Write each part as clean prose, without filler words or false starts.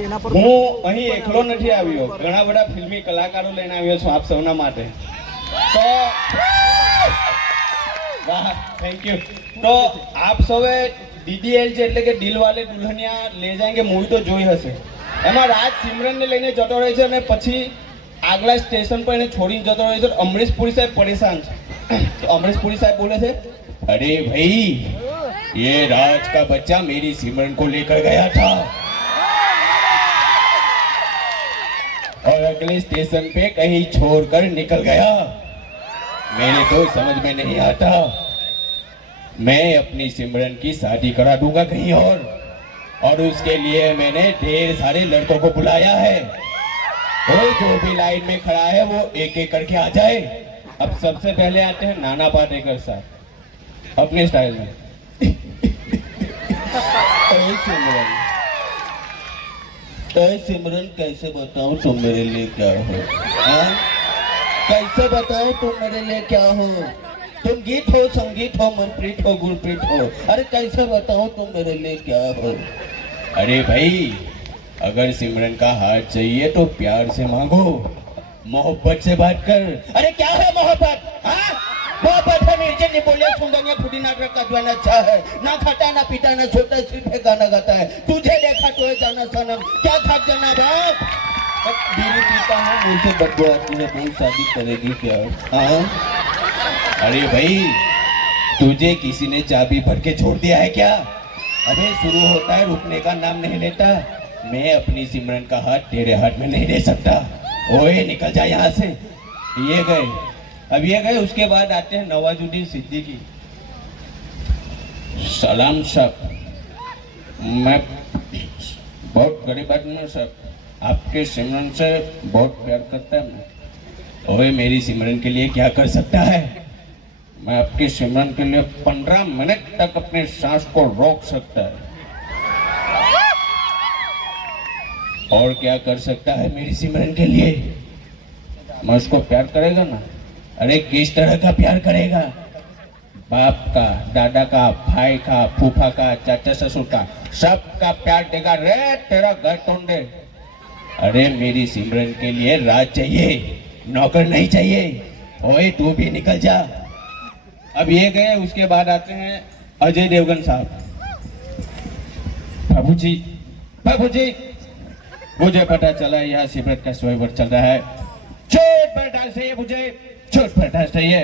હું અહીં એકલો નથી આવ્યો, ઘણા બધા ફિલ્મી કલાકારો લઈને આવ્યો છું આપ સૌના માટે. તો વાહ, થેન્ક યુ. તો આપ સૌએ DDL એટલે કે દિલવાલે દુલ્હનિયા લે જાયેંગે મૂવી તો જોઈ હશે. એમાં રાજ સિમરનને લઈને જતો રહે છે અને પછી આગલા સ્ટેશન પર એને છોડીને જતો રહે છે. અમરીશ પુરી સાહેબ પરેશાન છે. તો અમરીશ પુરી સાહેબ બોલે છે, अरे भाई ये राज का बच्चा मेरी सिमरन को लेकर गया था और अगले स्टेशन पे कहीं छोड़कर निकल गया. मेरे तो समझ में नहीं आता. मैं अपनी सिमरन की शादी करा दूंगा कहीं और उसके लिए मैंने ढेर सारे लड़कों को बुलाया है. वो जो भी लाइन में खड़ा है वो एक एक करके आ जाए. अब सबसे पहले आते हैं नाना पाटेकर साहब अपने स्टाइल में. सिमरन कैसे बताऊं तुम मेरे लिए क्या हो? कैसे बताऊं तुम मेरे लिए क्या हो? तुम गीत हो, संगीत हो, मनप्रीत हो, गुरप्रीत हो. अरे कैसे बताऊं तुम मेरे लिए क्या हो? अरे भाई, अगर सिमरन का हाथ चाहिए तो प्यार से मांगो, मोहब्बत से बात कर. अरे क्या है मोहब्बत? मोहब्बत है नीचे निपोलिया सुंदरिया फूटी नाटक का द्वान अच्छा है. ना खाता ना पीता ना सोता, सिर्फ एक गाना गाता है. तुझे देखा तो है जाना सनम, क्या था जाना बाप. बीड़ी पीता हूँ, मुझसे बदबू आती है, बहुत शादी करेगी क्या? हाँ. अरे भाई, तुझे किसी ने चाबी भर के छोड़ दिया है क्या? अबे शुरू होता है, रुकने का नाम नहीं लेता. मैं अपनी सिमरन का हाथ तेरे हाथ में नहीं दे सकता. ओए निकल जा यहाँ से. ये गए, अब ये गए. उसके बाद आते हैं नवाजुद्दीन सिद्दीकी. सलाम साहब, मैं बहुत गरीब आदमी हूँ साहब, आपके सिमरन से बहुत प्यार करता है मैं. ओए मेरी सिमरन के लिए क्या कर सकता है? मैं आपकी सिमरन के लिए 15 मिनट तक अपनी सांस को रोक सकता है. और क्या कर सकता है मेरी सिमरन के लिए? मैं उसको प्यार करेगा ना. अरे किस तरह का प्यार करेगा? बाप का, दादा का, भाई का, फूफा का, चाचा ससुर का, सबका प्यार देगा रे. तेरा घर तोड़ दे. अरे मेरी सिमरन के लिए राज चाहिए, नौकर नहीं चाहिए. ओए तू भी निकल जा. अब ये गए. उसके बाद आते हैं अजय देवगन साहब. बाबूजी, बाबूजी, मुझे पता चला यहाँ सिमरन का स्वयंवर चल रहा है. चोट बर्दाश्त है मुझे, चोट बर्दाश्त है.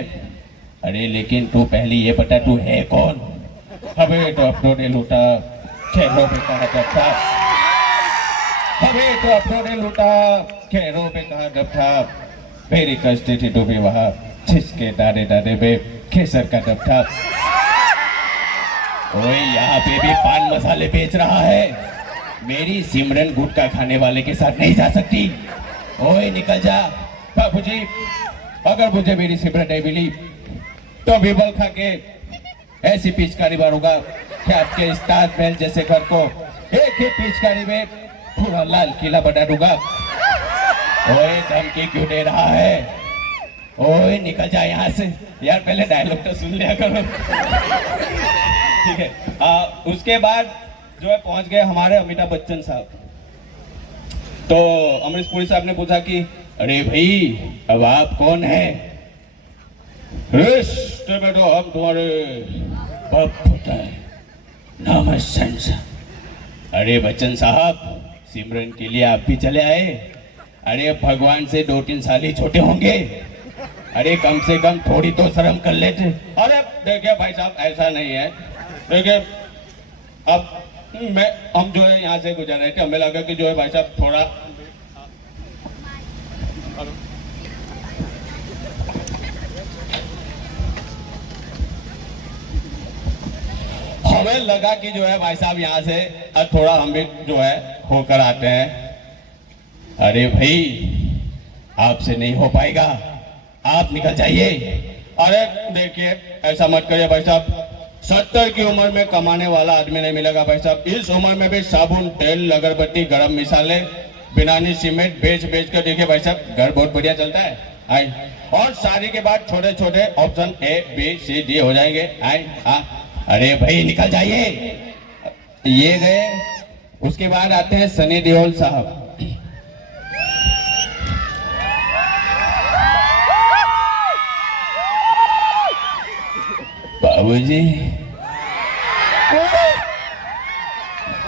अरे लेकिन तू पहले ये पता तू है कौन? हमें तो अपनों ने लूटा, खैरों पे कहा दब था. हमें तो अपनों ने लूटा, खैरों पे कहा दब था. मेरी कष्टी थी डूबी वहाँ, जिसके दाने दाने में केसर का दब था. ओए यहाँ पे भी पान मसाले बेच रहा है. मेरी सिमरन गुटखा खाने वाले के साथ नहीं जा सकती. ओए निकल जा. बाबूजी, अगर मुझे मेरी सिमरन नहीं मिली तो विबल खा के ऐसी पिचकारी मारूंगा कि आपके इस ताजमहल जैसे घर को एक ही पिचकारी में पूरा लाल किला बना दूंगा. ओए धमकी क्यों दे रहा है? ओए निकल जा यहाँ से. यार पहले डायलॉग तो सुन लिया करो. ठीक है. उसके बाद जो है पहुंच गए हमारे अमिताभ बच्चन साहब. तो अमरीश पुरी साहब ने पूछा कि अरे भाई अब आप कौन है? रिश्ते में तो हम तुम्हारे बाप होता है, नाम है संसा. अरे बच्चन साहब, सिमरन के लिए आप भी चले आए. अरे भगवान से 2-3 साल ही छोटे होंगे. अरे कम से कम थोड़ी तो शर्म कर लेते. अरे देखिए भाई साहब, ऐसा नहीं है. देखिए अब हम जो है यहाँ से गुजर रहे थे, हमें लगा कि जो है भाई साहब थोड़ा हमें लगा कि जो है भाई साहब यहाँ से थोड़ा हम भी जो है होकर आते हैं. अरे भाई आपसे नहीं हो पाएगा, आप निकल जाइए. अरे देखिए ऐसा मत करिए भाई साहब, 70 की उम्र में कमाने वाला आदमी नहीं मिलेगा भाई साहब. इस उम्र में भी साबुन, तेल, अगरबत्ती, गरम मिसाले, बिनानी सीमेंट बेच बेच कर देखिए भाई साहब घर बहुत बढ़िया चलता है. आई और शादी के बाद छोटे छोटे ऑप्शन ABCD हो जाएंगे. आई हाँ. अरे भाई निकल जाइए. ये गए. उसके बाद आते हैं सनी देओल साहब। बाबूजी,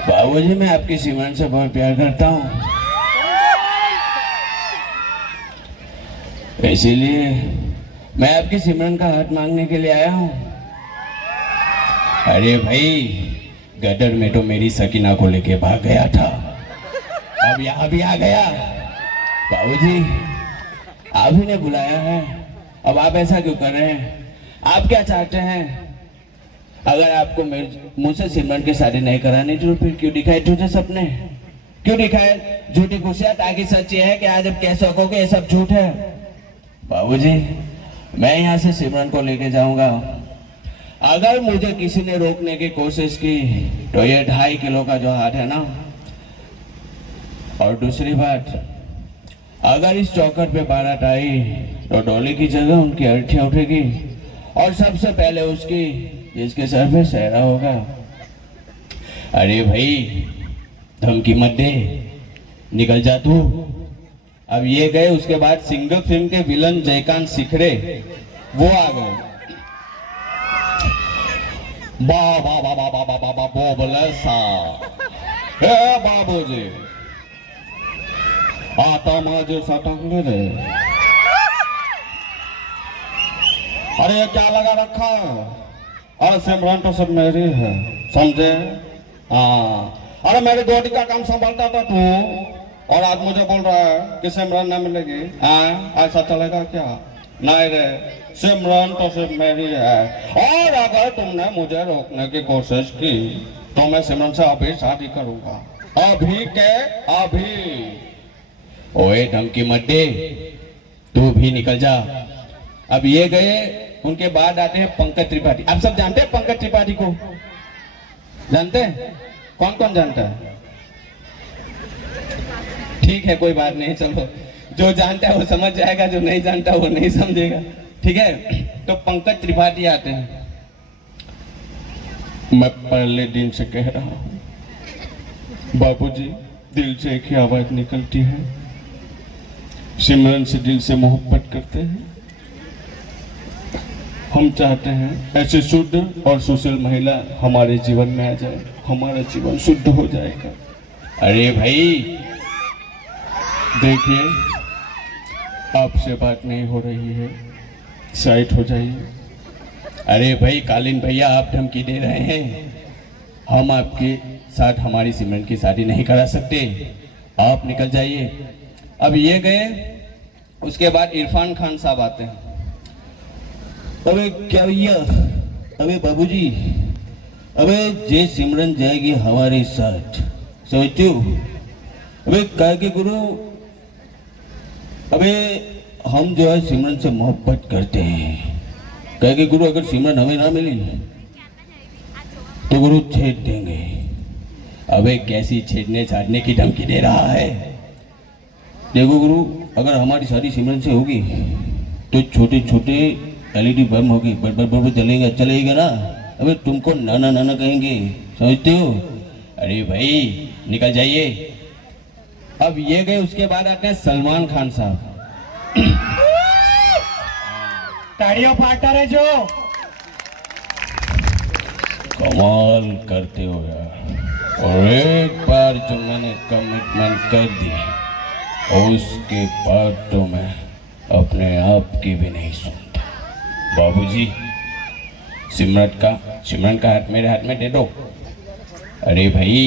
बाबूजी मैं आपकी सिमरन से बहुत प्यार करता हूँ, इसीलिए मैं आपकी सिमरन का हाथ मांगने के लिए आया हूँ। अरे भाई, गदर में तो मेरी सकीना को लेके भाग गया था, अब यहाँ भी आ गया। बाबूजी, आप ही ने बुलाया है, अब आप ऐसा क्यों कर रहे हैं? आप क्या चाहते हैं? अगर आपको मुझसे सिमरन की शादी नहीं करानी तो फिर क्यों दिखाए झूठे सपने? क्यों दिखाए झूठी खुशियां, ताकि सच ये है कि आज आप कह सकोगे ये सब झूठ है। बाबूजी, मैं यहाँ से सिमरन को लेके जाऊंगा। अगर मुझे किसी ने रोकने की कोशिश की तो ये 2.5 किलो का जो हाथ है ना, और दूसरी बात, अगर इस चौखट पे बारात आई तो डोली की जगह उनकी अर्थी उठेगी और सबसे पहले उसकी, जिसके सर पे सहरा होगा। अरे भाई, धमकी मत दे, निकल जा तू। अब ये गए, उसके बाद सिंगल फिल्म के विलन जयकांत सिखरे वो आ गए। बा बोले सा, बाबूजी आता मुझे सटक रे। अरे ये क्या लगा रखा है? अरे सिमरन तो सब मेरी है, समझे? हाँ, अरे मेरी गोटी का काम संभालता था तू, और आज मुझे बोल रहा है कि सिमरन न मिलेगी। हाँ, ऐसा चलेगा क्या? नहीं रे, सिमरन तो सिर्फ मेरी है, और अगर तुमने मुझे रोकने की कोशिश की तो मैं सिमरन से अभी शादी करूंगा, अभी के अभी। ओए धमकी मत दे, तू भी निकल जा। अब ये गए, उनके बाद आते हैं पंकज त्रिपाठी। आप सब जानते हैं पंकज त्रिपाठी को? जानते हैं? कौन कौन जानता है? ठीक है, कोई बात नहीं, चलो जो जानता है वो समझ जाएगा, जो नहीं जानता वो नहीं समझेगा, ठीक है? तो पंकज त्रिपाठी आते हैं। मैं पहले दिन से कह रहा हूं बाबूजी, दिल से एक ही आवाज निकलती है, सिमरन से दिल से मोहब्बत करते हैं। हम चाहते हैं ऐसे शुद्ध और सुशील महिला हमारे जीवन में आ जाए, हमारा जीवन शुद्ध हो जाएगा। अरे भाई देखिए, आपसे बात नहीं हो रही है, साइड हो जाइए। अरे भाई कालीन भैया, आप धमकी दे रहे हैं, हम आपके साथ हमारी सिमरन की शादी नहीं करा सकते, आप निकल जाइए। अब ये गए, उसके बाद इरफान खान साहब आते हैं। अबे क्या भैया, अबे बाबूजी, अबे जे सिमरन जाएगी हमारे साथ, समझते हो? अबे क्या के गुरु, अबे हम जो है सिमरन से मोहब्बत करते हैं। क्या के गुरु, अगर सिमरन हमें ना मिली तो गुरु छेड़ देंगे। अबे कैसी छेड़ने छाड़ने की धमकी दे रहा है? देखो गुरु, अगर हमारी शादी सिमरन से होगी तो छोटे छोटे LED बम होगी, बड़ जलेगा, चलेगा ना। अबे तुमको नाना नाना कहेंगे, समझते हो? अरे भाई निकल जाइए। अब ये गए, उसके बाद आते हैं सलमान खान साहब। ताड़ियों पार्टनर है जो कमाल करते हो यार। और एक बार जो मैंने कमिटमेंट कर दी और उसके बाद तो मैं अपने आप की भी नहीं सुनता। बाबूजी, सिमरन का हाथ मेरे हाथ में दे दो। अरे भाई,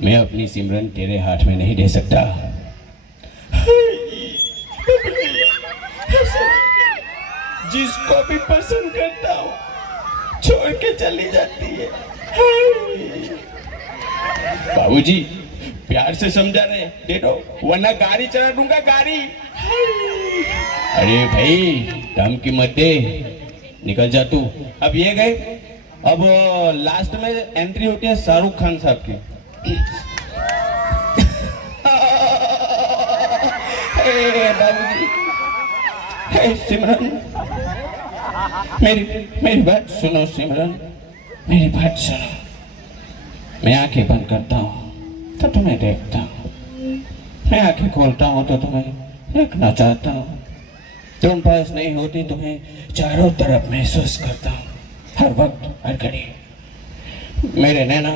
मैं अपनी सिमरन तेरे हाथ में नहीं दे सकता। जिसको भी पसंद करता हूँ छोड़ के चली जाती है। बाबूजी प्यार से समझा रहे, दे दो वरना गाड़ी चला दूंगा, गाड़ी। अरे भाई धमकी मत दे, निकल जा तू। अब ये गए, अब लास्ट में एंट्री होती है शाहरुख खान साहब की। बाबूजी, सिमरन, मेरी बात सुनो सिमरन, मेरी बात सुनो। मैं आंखें बंद करता हूँ तो तुम्हें देखता हूँ, मैं आंखें खोलता हूँ तो तुम्हें देखना चाहता हूँ। तुम पास नहीं होती तुम्हें चारों तरफ महसूस करता हूँ, हर वक्त हर घड़ी। मेरे नैना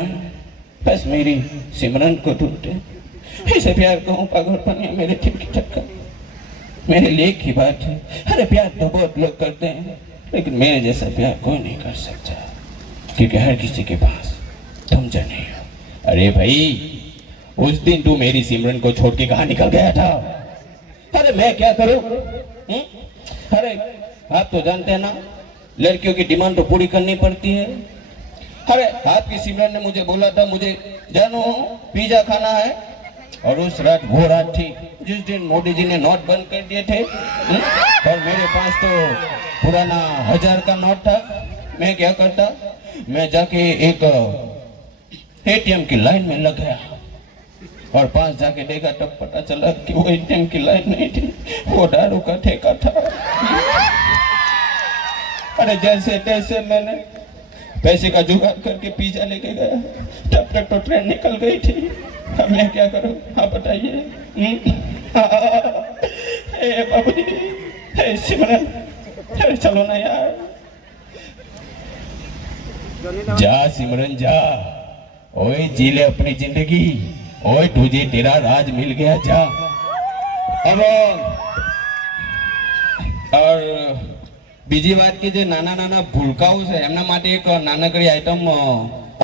बस मेरी सिमरन को ढूंढते, इसे प्यार कहूँ पागलपन या मेरे दिल की टक्कर, मेरे लेख की बात है। अरे प्यार तो बहुत लोग करते हैं, लेकिन मेरे जैसा प्यार कोई नहीं कर सकता, क्योंकि हर किसी के पास तुम जो नहीं हो। अरे भाई, उस दिन तू मेरी सिमरन को छोड़ के कहाँ निकल गया था? अरे मैं क्या करूं? अरे आप तो जानते हैं ना, लड़कियों की डिमांड तो पूरी करनी पड़ती है। अरे आपकी सिमरन ने मुझे बोला था मुझे जानू पिज्जा खाना है, और उस रात वो रात थी जिस दिन मोदी जी ने नोट बंद कर दिए थे, और मेरे पास तो पुराना 1000 का नोट था। मैं क्या करता, मैं जाके एक एटीएम की लाइन में लग गया, और पास जाके देखा तब पता चला कि वो एटीएम की लाइन नहीं थी, वो दारू का ठेका था। अरे जैसे तैसे मैंने पैसे का जुगाड़ करके पिज्जा लेके गया, तब तक तो ट्रेन निकल गई थी। अब मैं क्या करूं, आप बताइए। हे बाबू जी, हे सिमरन, अरे चलो ना यार। जा सिमरन जा, ओए जी ले अपनी जिंदगी, ओए तुझे तेरा राज मिल गया, जा। अब और બીજી વાત કે જે નાના નાના ભૂલકાઓ છે એમના માટે એક નાનકડી આઈટમ